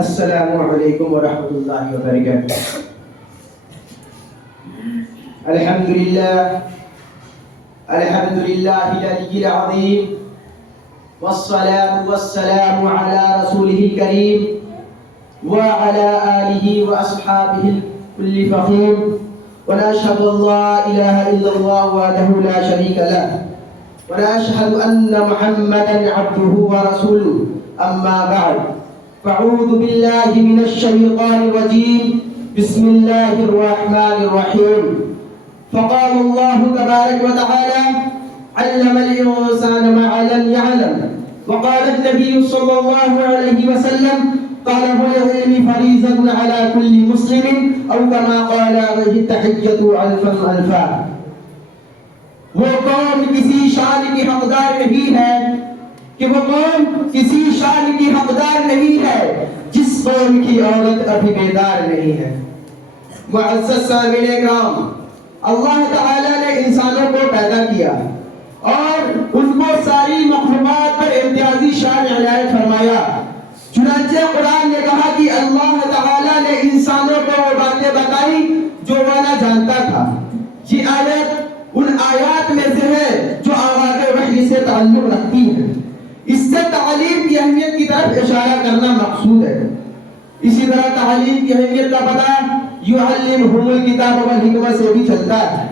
السلام علیکم ورحمۃ اللہ وبرکاتہ۔ الحمد للہ العلی العظیم والصلاة والسلام على رسوله الكريم وعلى آله وأصحابه الكل فخيم، ونشهد أن لا إله إلا الله وحده لا شريك له، ونشهد أن محمدا عبده ورسوله، أما بعد، فأعوذ بالله من الشيطان الرجيم، بسم الله الرحمن الرحيم۔ فقال الله تبارك وتعالى: علم الإنسان ما لم يعلم، وقال النبي صلى الله عليه وسلم: طلب العلم فريضة على كل مسلم، أو كما قال عليه التحية ألفا ألفا۔ وہ قوم کسی شان کی حقدار نہیں ہے کہ وہ قوم کسی شان کی حقدار نہیں ہے جس قوم کی عورت ابھی بیدار نہیں ہے۔ معزز سامعین اکرام، اللہ تعالیٰ نے انسانوں کو پیدا کیا اور ان کو ساری مخلوقات پر امتیازی شان عنایت فرمایا۔ چنانچہ قرآن نے کہا کہ اللہ تعالیٰ نے انسانوں کو وہ باتیں بتائی جو وہ نہ جانتا تھا۔ یہ آیت ان آیات میں سے ہے جو آغاز وحی سے تعلق رکھتی ہیں۔ اس سے تعلیم کی اہمیت کی طرف اشارہ کرنا مقصود ہے۔ اسی طرح تعلیم کی اہمیت کا پتہ یعلمہم الکتاب والحکمہ سے بھی چلتا ہے۔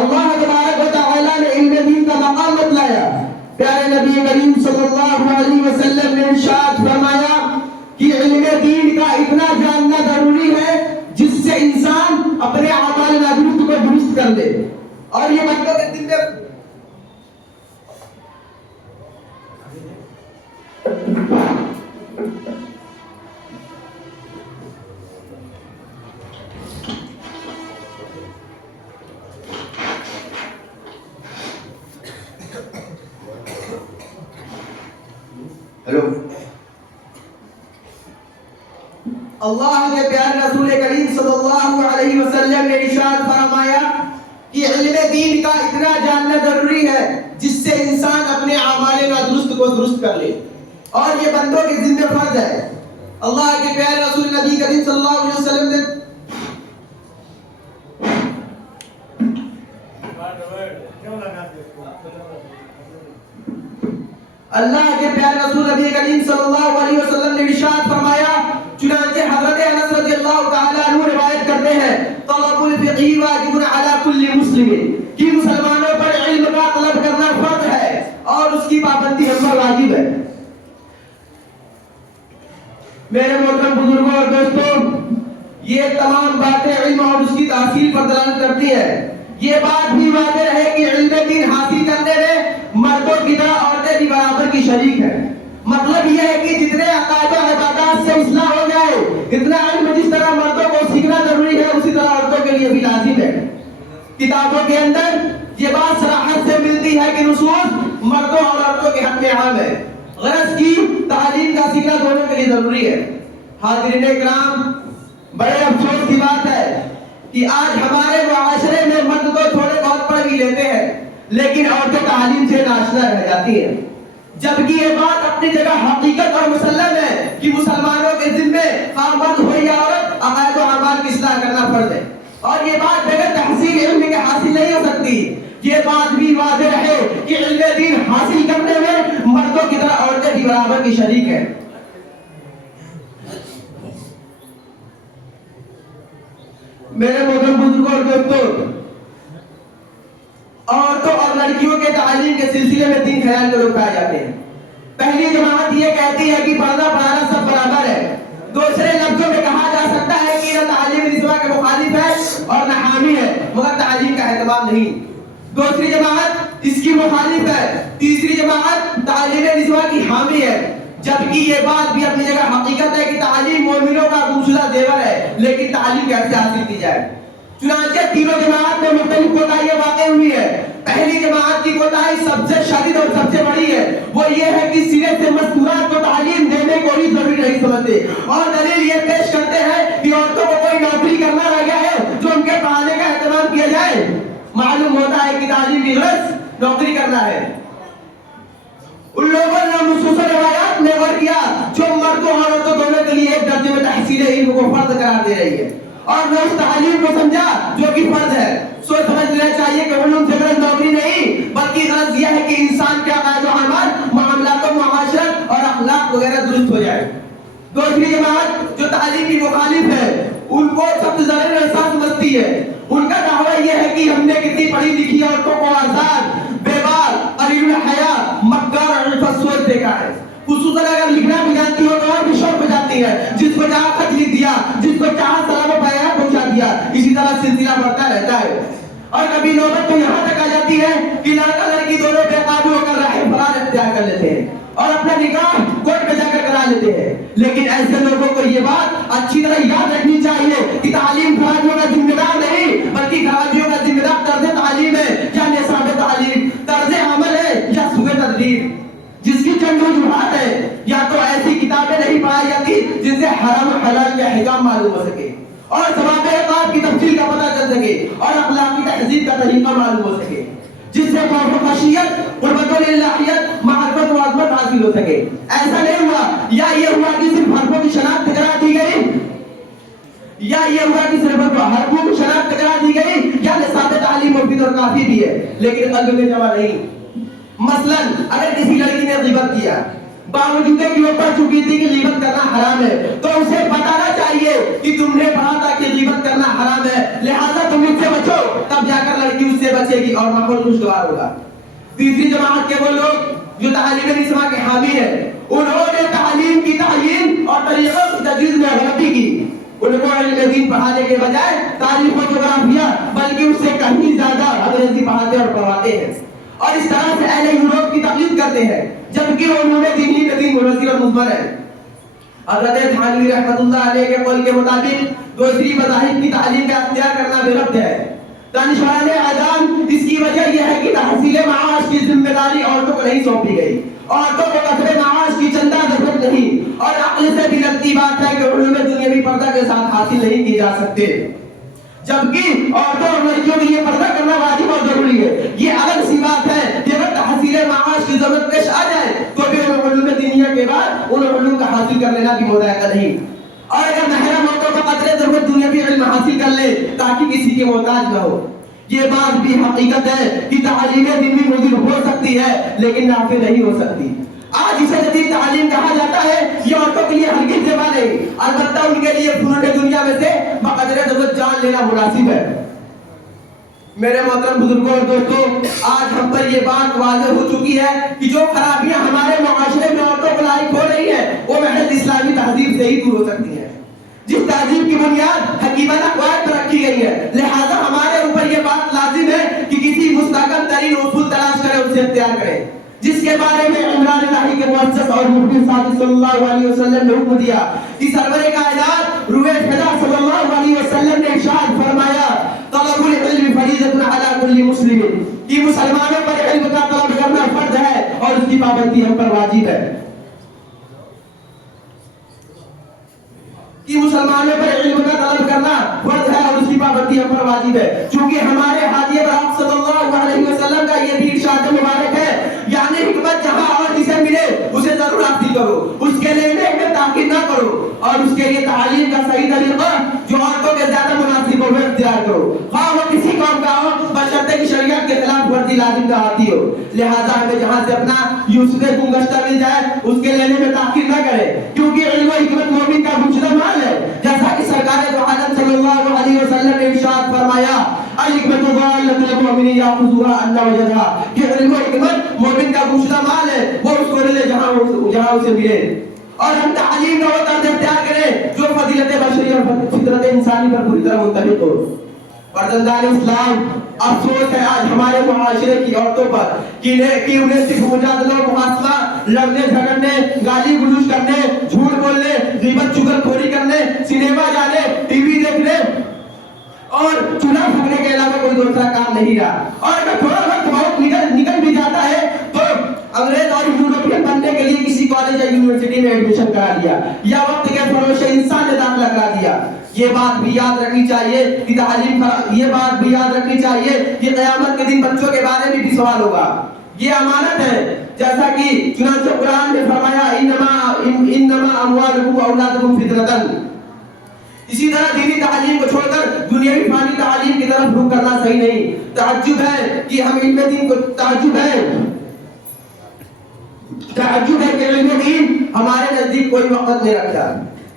اللہ تبارک و تعالیٰ نے علم دین کا مقام بتلایا۔ پیارے نبی کریم صلی اللہ علیہ وسلم نے ارشاد فرمایا کہ علم دین کا اتنا جاننا ضروری ہے جس سے انسان اپنے اعمال نادرست کو درست کر دے۔ اور یہ بندوں کے دل میں اللہ کے پیارے رسول کریم صلی اللہ علیہ وسلم نے ارشاد فرمایا کہ علم دین کا اتنا جاننا ضروری ہے جس سے انسان اپنے اعمال نادرست کو درست کر لے، اور یہ بندوں کے ذمہ فرض ہے۔ اللہ کے پیارے رسول نبی کریم صلی اللہ علیہ وسلم نے اللہ کے پیارے رسول نبی کریم صلی اللہ علیہ وسلم نے ارشاد فرمایا، چنانچہ حضرت انس رضی اللہ تعالیٰ عنہ روایت کرتے ہیں: طلب الفقہ واجب علی کل مسلم، کہ مسلمانوں پر علم کا طلب کرنا فرض ہے اور اس کی پابندی ہم پر واجب ہے۔ میرے محترم بزرگوں اور دوستوں، یہ تمام باتیں علم اور اس کی تحصیل پر دلالت کرتی ہیں۔ یہ بات بھی واضح ہے کہ علم دین حاصل کرنے میں مردوں کی طرح عورتیں بھی برابر کی شریک ہیں۔ مطلب یہ ہے کہ جتنے عقائد و عبادات سے اصلاح ہو جائے، اتنا علم جس طرح مردوں کو سیکھنا ضروری ہے اسی طرح عورتوں کے لیے بھی لازم ہے۔ کتابوں کے اندر یہ بات صراحت سے ملتی ہے کہ نصوص مردوں اور عورتوں کے حق میں عام ہے۔ غرض کی تعلیم کا سیکھنا دونوں کے لیے ضروری ہے۔ حاضرین اکرام، بڑے افسوس کی بات ہے کہ آج ہمارے معاشرے میں مرد تو تھوڑے بہت پڑھ بھی لیتے ہیں لیکن عورتیں تعلیم سے ناشنا رہ جاتی ہیں، جبکہ یہ بات اپنی جگہ حقیقت اور مسلم ہے کہ مسلمانوں کے ذمے خواہ مرد ہو یا عورت عقائد و اعمال کی اصلاح کرنا فرض ہے، اور یہ بات بغیر تحصیل علم کے حاصل نہیں ہو سکتی۔ یہ بات بھی واضح ہے کہ علم دین حاصل کرنے میں مردوں کی طرح عورتیں بھی برابر کی شریک ہیں۔ میرے محترم بزرگوں اور دوستوں، عورتوں اور لڑکیوں کے تعلیم کے سلسلے میں تین خیال کے لوگ پائے جاتے ہیں۔ پہلی جماعت یہ کہتی ہے کہ پڑھنا پڑھانا سب برابر ہے۔ دوسرے لفظوں میں کہا جا سکتا ہے کہ یہ تعلیم نسواں کے مخالف ہے اور نہ حامی ہے مگر تعلیم کا اہتمام نہیں۔ دوسری جماعت اس کی مخالف ہے۔ تیسری جماعت تعلیم نسواں کی حامی ہے، جبکہ یہ بات بھی اپنی جگہ حقیقت ہے کہ تعلیم مومنوں کا گمشدہ زیور ہے، لیکن تعلیم کیسے حاصل کی جائے۔ چنانچہ تینوں جماعت میں مختلف کوتاہیاں واقع ہوئی ہے۔ پہلی جماعت کی کوتاہی سب سے شدید اور سب سے بڑی ہے، وہ یہ ہے کہ سیرت سے مذکورات کو تعلیم دینے کو ہی ضروری نہیں سمجھتے، اور دلیل یہ پیش کرتے ہیں کہ عورتوں کو کوئی نوکری کرنا رہ گیا ہے جو ان کے پڑھانے کا اہتمام کیا جائے۔ معلوم ہوتا ہے کہ تعلیم کی غرض نوکری کرنا ہے۔ ان لوگوں نے نصوص و روایات میں غور کیا جو مردوں اور عورتوں دونوں کے لیے ایک تعلیم کو فرض قرار دے رہی ہے، اور نے اس تعلیم کو سمجھا جو کہ فرض ہے۔ سوچ سمجھ لینا چاہیے کہ علوم سے غرض نوکری نہیں، بلکہ غرض یہ ہے کہ انسان کا قائد و عمل، معاملات و معاشرت اور اخلاق وغیرہ درست ہو جائے۔ دوسری جماعت جو تعلیم کی مخالف ہے، ان کو سب سے زیادہ احساس سمجھتی ہے۔ ان کا دعویٰ یہ ہے کہ ہم نے کتنی پڑھی لکھی عورتوں کو آزاد، بے بال، قلیل الحیا، مکار اور عفت سوچ دیکھا ہے۔ خصوصاً اگر لکھنا بھی جانتی ہو تو اور بھی شوق ہو جاتی ہے، جس کو چاہا خط لکھ دیا، جس کو چاہا سلام و پیغام پہنچا دیا، اسی طرح سلسلہ بڑھتا رہتا ہے۔ اور کبھی نوبت تو یہاں تک آ جاتی ہے کہ لڑکا لڑکی دونوں بے قابو ہو کر راہ فرار اختیار کر لیتے ہیں اور اپنا نکاح کورٹ میں جا کر کرا لیتے ہیں۔ لیکن ایسے لوگوں کو یہ بات اچھی طرح یاد رکھنی چاہیے کہ تعلیم خرابیوں کا ذمہ دار نہیں، بلکہ خرابیوں کا ذمہ دار طرز تعلیم ہے یا نصاب تعلیم، طرز عمل ہے یا سوء تدبیر، جس کی چند وجوہات ہے۔ یا تو ایسی کتابیں نہیں پڑھائی جاتی جن سے حرام و حلال کے احکام معلوم ہو سکے اور ثواب عقاب کی تفصیل کا پتہ چل سکے اور اخلاقی تہذیب کا طریقہ معلوم ہو سکے، جس سے خوف و خشیت، قربت و للہیت، معرفت و عظمت حاصل ہو سکے۔ ایسا نہیں ہوا، یا یہ ہوا کہ صرف حرفوں کی شناخت کرا دی گئی، یا یہ ہوا کہ صرف حرفوں کی شناخت کرا دی گئی، یا نصاب تعلیم مفید اور کافی بھی ہے لیکن قلب میں جمع نہیں۔ مثلا اگر کسی لڑکی نے غیبت کیا، باوجود کہ وہ پڑھ چکی تھی کہ غیبت کرنا حرام ہے، تو اسے بتانا چاہیے کہ تم نے پڑھا تھا کہ غیبت کرنا حرام ہے، لہذا تم اس سے بچو، تب جا کر لڑکی اس سے بچے گی اور ماحول خوشگوار ہوگا۔ تیسری جماعت کے وہ لوگ جو تعلیم نسواں کے حامی ہیں، انہوں نے تعلیم کی تعیین اور طریقوں کی تجویز میں غلطی کی۔ ان کو علم دین پڑھانے کے بجائے تاریخ و جغرافیہ بلکہ اس سے کہیں زیادہ انگریزی پڑھاتے اور پڑھواتے ہیں، اور اس طرح سے اہل یورپ کی تقلید کرتے ہیں، جبکہ علوم دینی میں دین منزل اور مضمر ہے۔ حضرت تھانوی رحمۃ اللہ علیہ کے قول کے مطابق دوسری مذاہب کی تعلیم کا اختیار کرنا بے ربط ہے۔ دانشوران اعظام اس کی وجہ یہ ہے کہ تحصیل معاش کی ذمہ داری عورتوں کو نہیں سونپی گئی، عورتوں کو قصر معاش کی چندہ ضرورت نہیں، اور عقل سے بھی لگتی بات ہے کہ علوم دنیاوی پردہ کے ساتھ حاصل نہیں کی جا سکتے، جبکہ عورتوں اور لڑکیوں کے لیے پردہ کرنا واجب اور ضروری ہے۔ یہ الگ سی بات ہے کہ اگر تحصیل معاش کی ضرورت پیش آ جائے تو بھی علوم دینیا کے بعد ان علوم کا حاصل کر لینا بھی مضائقہ نہیں، اور اگر محرم عورتوں کو قدر ضرورت دنیاوی علم حاصل کر لے تاکہ کسی کے محتاج نہ ہو۔ یہ بات بھی حقیقت ہے کہ تعلیم دینی موجود ہو سکتی ہے لیکن نافع نہیں ہو سکتی۔ آج اسے جدید تعلیم کہا جاتا ہے، یہ عورتوں کے لیے ہرگز جگہ نہیں، البتہ ان کے لیے فنون دنیا میں سے بقدر ضرورت جان لینا مناسب ہے۔ میرے محترم بزرگوں اور دوستوں، آج ہم پر یہ بات واضح ہو چکی ہے کہ جو خرابیاں ہمارے معاشرے میں عورتوں کو لاحق ہو رہی ہیں وہ محض اسلامی تہذیب سے ہی دور ہو سکتی ہیں، جس تہذیب کی بنیاد حکیمانہ قواعد پر رکھی گئی ہے۔ لہذا ہمارے اوپر یہ بات لازم ہے کہ کسی مستقل ترین اصول تلاش کریں، اسے اختیار کریں، جس کے بارے میں عمران الہی کے مؤسس اور مبین صادق صلی اللہ علیہ وسلم نے حکم دیا کہ سرور کائنات روح خدا صلی اللہ علیہ وسلم نے ارشاد فرمایا، طلب العلم فریضۃ علی کل مسلم، کہ مسلمانوں پر علم کا طلب کرنا فرض ہے اور اس کی پابندی ہم پر واجب ہے، کہ مسلمانوں پر علم کا طلب کرنا فرض ہے اور اس کی پابندی ہم پر واجب ہے، چونکہ ہمارے ہادی برحق صلی اللہ علیہ وسلم کا یہ بھی ارشاد مبارک ہے، یعنی حکمت جہاں اور جسے ملے اسے ضرور حاصل کرو، اس کے لینے میں تاخیر نہ کرو، اور اس کے لیے تعلیم کا صحیح طریقہ جو عورتوں کے زیادہ مناسب ہو وہ اختیار کرو، خواہ وہ کسی قوم کا ہو، بشرطے کہ شریعت کے خلاف ورزی لازم کا آتی ہو۔ لہذا ہمیں جہاں سے اپنا یوسف گنگشتہ مل جائے اس کے لینے میں تاخیر نہ کرے، کیونکہ علم و حکمت مومن کا گمشدہ مال ہے، جیسا کہ سرکار دو عالم صلی اللہ علیہ وسلم نے ارشاد فرمایا، الحکمت ضالۃ المؤمن یاخذها ان وجدها، کہ علم و حکمت مومن کا گمشدہ مال ہے، وہ اس کو لے جہاں اسے ملے، اور ہم تعلیم کا وہ طرز اختیار کریں جو فضیلت بشری اور فطرت انسانی پر پوری طرح منطبق ہو۔ فرزندان اسلام، افسوس ہے آج ہمارے معاشرے کی عورتوں پر کہ انہیں صرف مجادلہ و محاسبہ، لڑنے جھگڑنے، گالی گلوچ کرنے، جھوٹ بولنے، غیبت چغلخوری کرنے، سنیما جانے، ٹی وی دیکھنے اور چولہا پھونکنے کے علاوہ کوئی دوسرا کام نہیں رہا، اور اگر تھوڑا وقت بہت نکل بھی جاتا ہے تو انگریز اور یورپین بننے کے لیے کسی کالج یا یونیورسٹی میں ایڈمیشن کرا لیا، یا وقت کے فروش انسان نے داخلہ کرا دیا۔ یہ بات بھی یاد رکھنی چاہیے کہ یہ بات بھی یاد رکھنی چاہیے کہ قیامت کے دن بچوں کے بارے میں بھی سوال ہوگا، یہ امانت ہے، جیسا کہ چنانچہ قرآن نے فرمایا، انما اموالکم واولادکم فتنۃ، اسی طرح دینی تعلیم کو چھوڑ کر دنیاوی فانی تعلیم کی طرف رخ کرنا صحیح نہیں. تعجب ہے کہ ہم علم دین کو تعجب ہے کہ علم دین ہمارے نزدیک کوئی وقت نہیں رکھتا.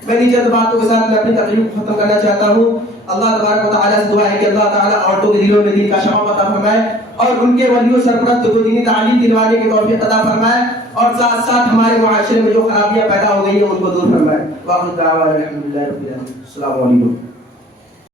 میں ان چند باتوں کے ساتھ میں اپنی تقریر کو ختم کرنا چاہتا ہوں. اللہ تبارک و تعالیٰ سے دعا ہے کہ اللہ تعالیٰ عورتوں کے دلوں میں دین کا شغف عطا فرمائے اور ان کے ولیوں سرپرست کو دینی تعلیم دلوانے کی توفیق عطا فرمائے اور ساتھ ساتھ ہمارے معاشرے میں جو خرابیاں پیدا ہو گئی ہیں ان کو دور فرمائے. واخر دعوانا الحمدللہ رب العالمین. السلام علیکم.